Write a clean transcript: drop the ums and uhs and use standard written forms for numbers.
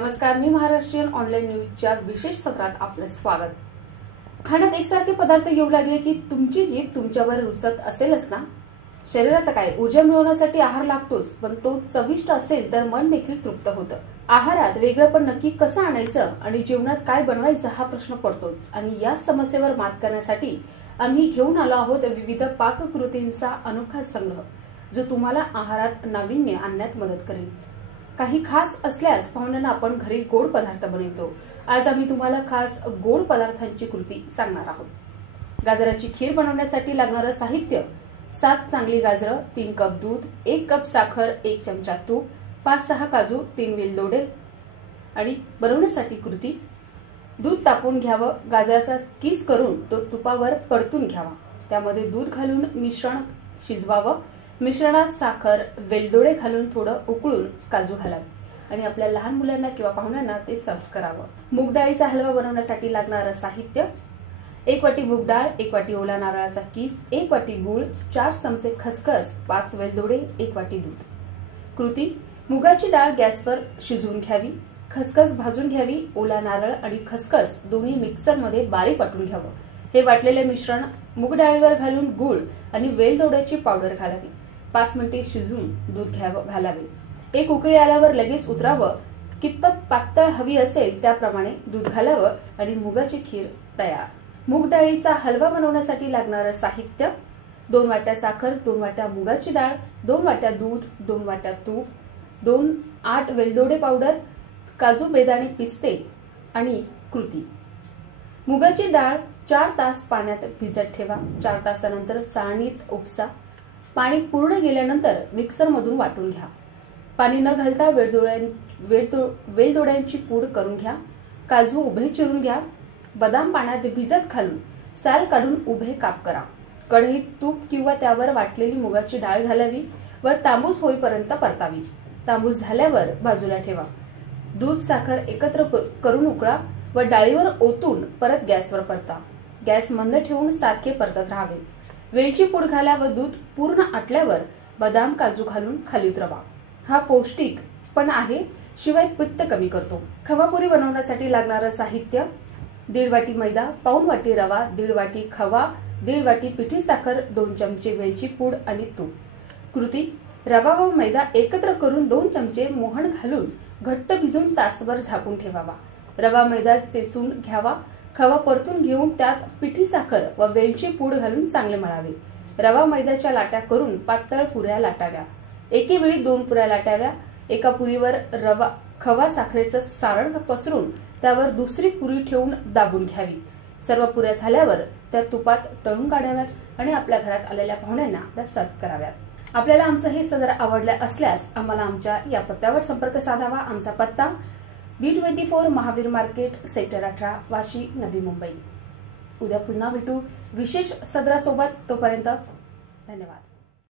नमस्कार, मी महाराष्ट्रीयन ऑनलाईन न्यूजच्या विशेष सत्रात आपलं स्वागत। खाण्यात एकसारखे पदार्थ येऊ लागले की तुमची जीभ तुमच्यावर रुसत असेलच ना। शरीराचा काय, ऊर्जा मिळवण्यासाठी आहार लागतोच, पण तो चविष्ट असेल तर मन देखील तृप्त होतं। आहारात वेगळं पण नक्की कसं आणायचं आणि जेवणात काय बनवायचं हा प्रश्न पडतोच। आणि या समस्येवर मात करण्यासाठी आम्ही घेऊन आलो आहोत विविध पाककृतींचा अनोखा संग्रह, जो तुम्हाला आहारात नाविन्य आणण्यात मदत करेल। काही खास असल्यास पाहुण्यांना आपण घरी गोड पदार्थ बनवतो। आज आम्ही तुम्हाला खास गोड पदार्थांची कृती सांगणार आहोत। गाजराची खीर बनवण्यासाठी लागणारं साहित्य: 7 चांगली गाजरं, 3 कप दूध, 1 कप साखर, 1 चमचा तूप, 5-6 काजू, 3 वेलदोडे। आणि बनवण्यासाठी कृती: दूध तापवून घ्यावं, गाजराचा किस करून तो तुपावर परतून घ्यावा, त्यामध्ये दूध घालून मिश्रण शिजवावं, मिश्रणात साखर, वेलदोडे घालून थोडं उकळून काजू घालावे आणि आपल्या लहान मुलांना किंवा पाहुण्यांना ते सर्व्ह करावं। मूग डाळीचा हलवा बनवण्यासाठी लागणारं साहित्य: 1 वाटी मूग डाळ, 1 वाटी ओला नारळाचा किस, 1 वाटी गूळ, 4 चमचे खसखस, 5 वेलदोडे, 1 वाटी दूध। कृती: मुगाची डाळ गॅसवर शिजवून घ्यावी, खसखस भाजून घ्यावी, ओला नारळ आणि खसखस दोन्ही मिक्सरमध्ये बारीक वाटून घ्यावं। हे वाटलेले मिश्रण मूग डाळीवर घालून गूळ आणि वेलदोड्याची पावडर घालावी, 5 मिनिटे शिजवून दूध घालावे, 1 उकळी आल्यावर लगेच उतरावं। कितपत पातळ हवी असेल त्याप्रमाणे दूध घालावं आणि मुगाची खीर तयार। मूग डाळीचा हलवा बनवण्यासाठी लागणारं साहित्य: 2 वाट्या साखर, 2 वाट्या मुगाची डाळ, 2 वाट्या दूध, 2 वाट्या तूप, 8 वेलदोडे पावडर, काजू, बेदाणे, पिस्ते। आणि कृती: मुगाची डाळ 4 तास पाण्यात भिजत ठेवा, 4 तासानंतर चाळणीत उपसा, पाणी पूर्ण गेल्यानंतर मिक्सर मधून वाटून घ्या। पाणी न घालता वेलदोड्यांची पूड करून घ्या, काजू उभे चिरून घ्या, बदाम पाण्यात भिजत घालून साल काढून उभे काप करा। कढईत तूप किंवा त्यावर वाटलेली मुगाची डाळ घालावी व तांबूस होईपर्यंत परतावी। तांबूस झाल्यावर बाजूला ठेवा। दूध साखर एकत्र करून उकळा व डाळीवर ओतून परत गॅसवर परता। गॅस मंद ठेवून सारखे परतत राहावे। वेलची पूड घाला व दूध पूर्ण आटल्यावर बदाम काजू घालून खाली उतरवा। हा पौष्टिक पण आहे, शिवाय पित्त कमी करतो। खवापुरी बनवण्यासाठी लागणारं साहित्य: 1.5 वाटी मैदा, पाऊण वाटी रवा, 1.5 वाटी खवा, 1.5 वाटी पिठी साखर, 2 चमचे वेलची पूड आणि तूप। कृती: रवा व मैदा एकत्र करून 2 चमचे मोहन घालून घट्ट भिजून तासभर झाकून ठेवावा। रवा मैदा चेचून घ्यावा, खवा परतून घेऊन त्यात पिठी साखर व वेलची पूड घालून चांगले मळावे। रवा मैद्याच्या लाट्या करून पातळ पुऱ्या लाटाव्या। एके वेळी 2 पुऱ्या लाटाव्या। एका पुरीवर खवा साखरेचं सारण पसरून त्यावर दुसरी पुरी ठेवून दाबून घ्यावी। सर्व पुऱ्या झाल्यावर त्या तुपात तळून काढाव्यात आणि आपल्या घरात आलेल्या पाहुण्यांना त्या सर्व्ह कराव्यात। आपल्याला आमचं हे सदर आवडलं असल्यास आम्हाला आमच्या या पत्त्यावर संपर्क साधावा। आमचा पत्ता: B24 Mahavir market, sector 18, Vashi, Navi Mumbai. उद्या पुन्हा भेटू विशेष सदरासोबत। तोपर्यंत धन्यवाद।